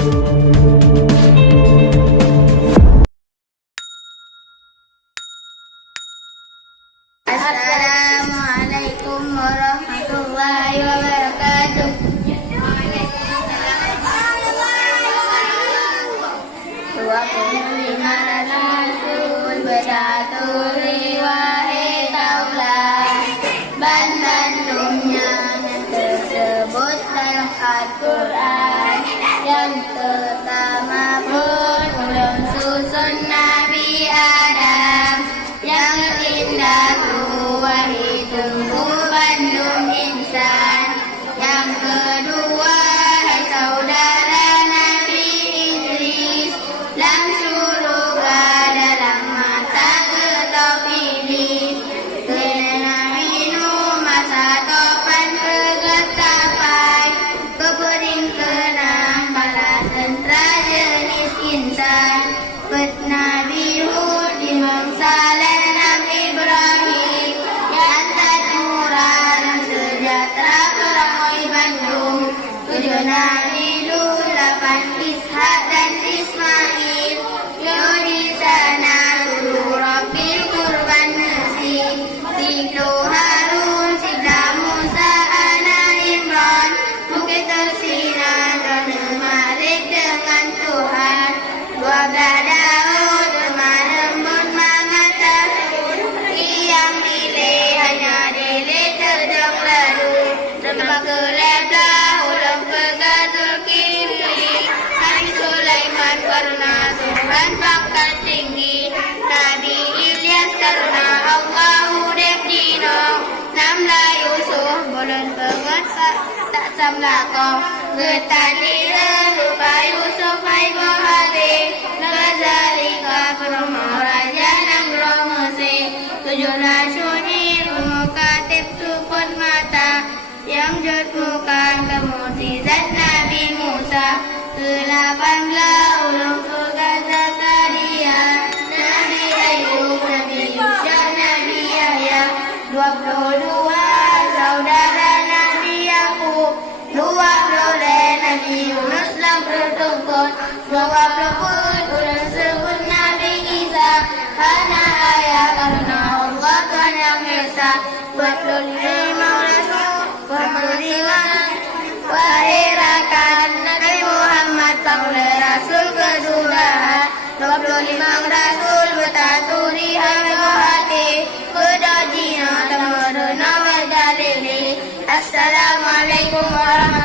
Assalamualaikum warahmatullahi wabarakatuh. Dua puluh lima Rasul bersatu riwayat Taulah bandumnya yang tersebut dalam Al-Quran. Yang pertama pun ulun susun Nabi Adam, yang indah wahai tunggu bandung insan. Yang kedua hai saudara Nabi Idris, lang surga dalam mata ketok iblis. Kena Nabi Nuh masa topan pegat tapai, kepering kenang bala tentera jenis insan. Pet Nabi Hud di mangsa Nabi Ibrahim, yang tak murah dan sejahtera perangoi Bandung. Tujuh Nabi Lut, 8 Ishak dan Ismail, yo di sana guru Rabbil kurban nasi. Siblu Harun, Sibla Musa, anak Imran, bukit tersinar dan Malik dengan Tuhan. 12 Daud, lemah lembut mengatasur, yang milih hanya dilihat terjang lalu. Remah keleblah ulang pegang Zulkifli, Nabi Sulaiman karena Tuhan pangkat tinggi. Nabi Ilyas karena Allah udep dino, Namla Yusuf bulan banget tak samlako. Getani lupa Yusuf hai bohade, Nazalika penomor raja Nangro Mesir. 17 sunyi pemukatib sukun mata, yang jodmukan kemukjizat Nabi Musa. Ke-18 ulung surga Zakaria, Nabi Ayub, Nabi Yusya, Nabi Yahya. 22 saudara Nabi Yakub, 20 Nabi Yunus lang bertungkut. 20 pun ulun sebut Nabi Isa, karena ayah karena Allah Tuhan yang Esa. 25 Rasul, 25 wahirakan Nabi Muhammad Paula Rasul kesudahan. 25 Rasul betaturi hati kedajina temeruna wajalili. Assalamualaikum warahmatullahi